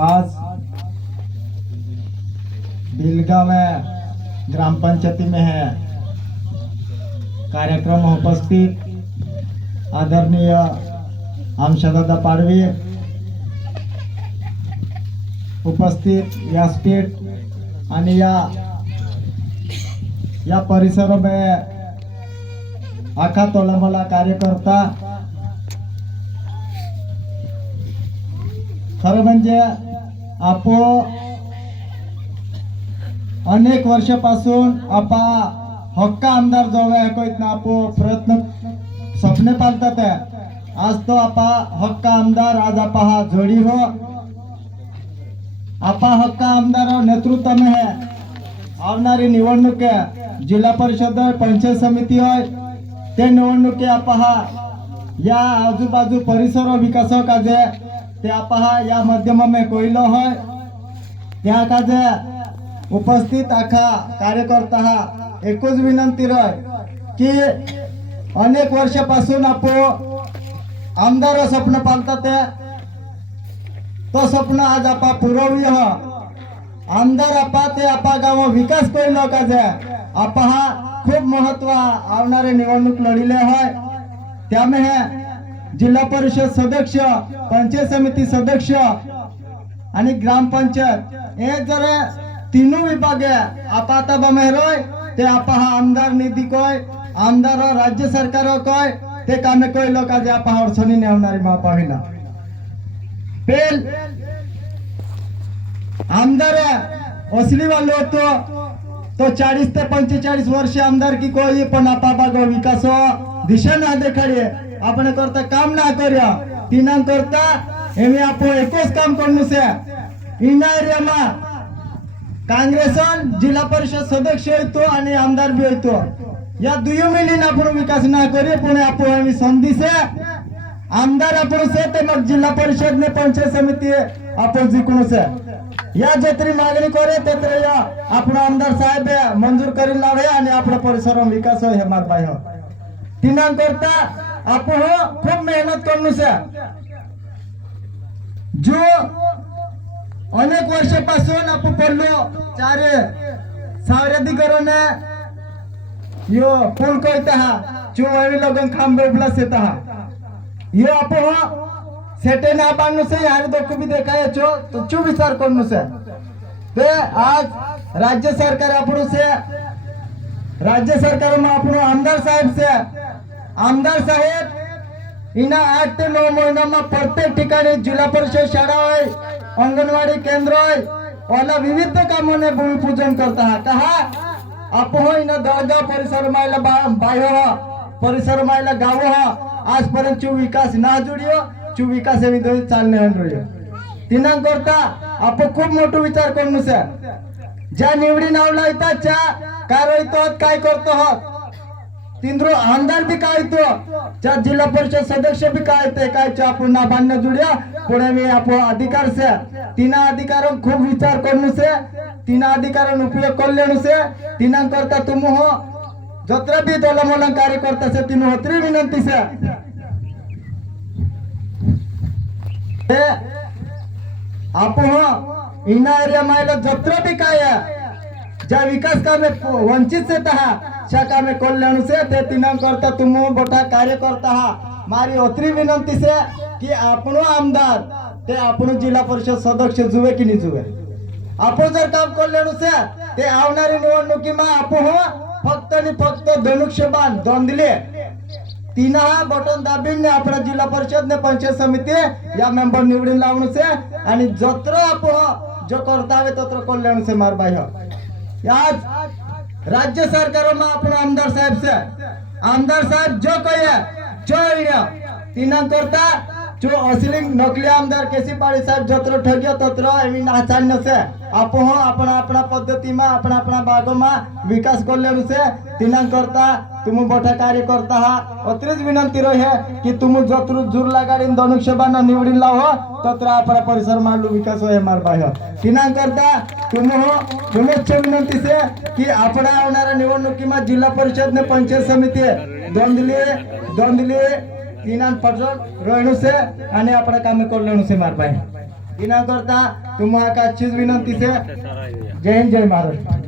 आज बिलगांव में ग्राम पंचायती में है। कार्यक्रम उपस्थित आदरणीय आमशादादा पाडवी उपस्थित व्यासपीठ आणि या या परिसर में आखा तोलामोला कार्यकर्ता खरं म्हणजे आपो अनेक वर्षापासून आपा हक्का आमदार जवळ ऐकत ना आपो प्रयत्न स्वप्ने पालतात आज तो आपा हक्का आमदार आज आपा हा जोडी हो. आपा हक्का आमदार हो, नेतृत्व में है. आवणारी निवडणूक जिल्हा परिषद होय पंचायत समिती होय ते निवडणुकी आपा हा या आजूबाजू परिसर हो, विकास हो, काजे ते आपा या माध्यम में कोयलो होय. त्या उपस्थित आखा कार्यकर्ता हा एकूच विनंती रय की अनेक वर्षापासून आपो आमदार स्वप्न पालतात. ते तो स्वप्न आज आपा पुरवली हो आमदार आपा ते आपा गाव विकास करू का जे आपा हा खूप महत्त्व आवणारे निवडणूक लढिले आहे त्यामुळे जिल्हा परिषद सदस्य पंचायत समिती सदस्य आणि ग्रामपंचायत हे जर तीनू विभाग आहे आपा आता बमेरोय ते आपा हा आमदार निधी कोय आमदार राज्य सरकार कोय ते कामे कोय लोक आज आपा अडचणी नेवणारी मापा पाहिला. पेल. आमदार असली वालो होतो. तो चाळीस ते पंचेचाळीस वर्ष आमदार की कोई पण आपा बागो विकास हो. दिशा ना देखाडीये आपण करता काम ना कर्या. तिना करता हेमी आप एकच काम करणू से एरिया मा. काँग्रेस जिल्हा परिषद सदस्य येतो आणि आमदार बी येतो. या दुयू मिलीन आपण विकास ना करे पण आपण आम्ही संधी से. आमदार आपण से ते मग जिल्हा परिषद ने पंचायत समिती आपण जिंकून से या. जेतरी मागणी करे तेतरी या आपण आमदार साहेब मंजूर करील लावे आणि आपला परिसर विकास हो हे मार बाई हो तिना करता आपण हो खूप मेहनत करणं से जो अनेक वर्षापासून आपण पडलो चारे सावऱ्याधिकरण यो पूल कहता हा चुवावी लगन खांबे उबलास येता हा यो आपण सेटे ना बांधनु से यार दोक भी देखा छो तो चु विचार करनु से ते आज राज्य सरकार आपण से राज्य सरकार में आपण आमदार साहेब से आमदार साहेब इना आठ ते नऊ महिन्याમાં प्रत्येक ठिकाणी जिल्हा परिषद शाळा होय अंगणवाडी केंद्र होय वाला विविध कामोने भूमिपूजन करता हा? कहा आपण इना दळगाव परिसर मायला बा- बाह्य हा परिसर मायला गाव हा आजपर्यंत चू विकास ना जुडियो चू विकास एवी दोन चालणे हंड्रियो तिना करता आपण खूप मोठो विचार करू से ज्या निवडी नावला येतात च्या काय रोयतो काय करतो आहोत? तिंद्रो आमदार भी काय तो? त्या जिल्हा परिषद सदस्य भी काय ते? काय च्या आपण ना बांधणं जुड्या? पुढे मी आपण अधिकार से. तिना अधिकार खूप विचार करून से. तिना अधिकार उपयोग कल्याण से. तिना करता तुम हो. जत्र भी तोला मोला कार्यकर्ता से तिन होत्री विनंती से. हे हो. इना एरिया मायला जत्र भी काय आहे? ज्या विकास कामे वंचित से तहा त्या कामे कल्याण से ते तिना करता तुम बटा कार्य करता हा मारी अत्री विनंती से की आपण आमदार ते आपण जिल्हा परिषद सदस्य जुवे की नाही जुवे? आपण जर काम कल्याण से ते आवणारी निवडणुकीमा आपण हो फक्त आणि फक्त धनुष्यबाण दोंदले तिना हा बटन दाबीन आपला जिल्हा परिषद ने पंचायत समिती या मेंबर निवडून लावून से आणि जत्र आपण हो, जो करतावे तत्र कल्याण से मार बाह्य. आज राज्य सरकार में आपण आमदार साहेब से आमदार साहेब जो कहे जो इड्या तिना करता जो असली नकली आमदार केसी पाड़ी साहेब जत्र ठग्यो तत्र एमी नाचान्य से आप हो अपना अपना पद्धति में अपना अपना बागो में विकास कल्याण से तिना करता तुम मोठा कार्य करता हा अत्रेच विनंती रहे की तुम जत्र जुर लगाडीन धनुष्यबाण निवडीन लाव तत्र आपला परिसर मांडू विकास होय मार बाह्य तिना करता तुम हो पुनश्च विनंती से की आपण આવનારા નિવડણુકીમાં જિલ્લા પરિષદ ને પંચાયત સમિતિ દોંદલી દોંદલી દિનાન પરજો રહેણું છે અને આપણે કામે કરલેણું છે મારા ભાઈ દિના કરતા તું આ ચીજ વિનંતી છે જય હિન્દ જય મહારાષ્ટ્ર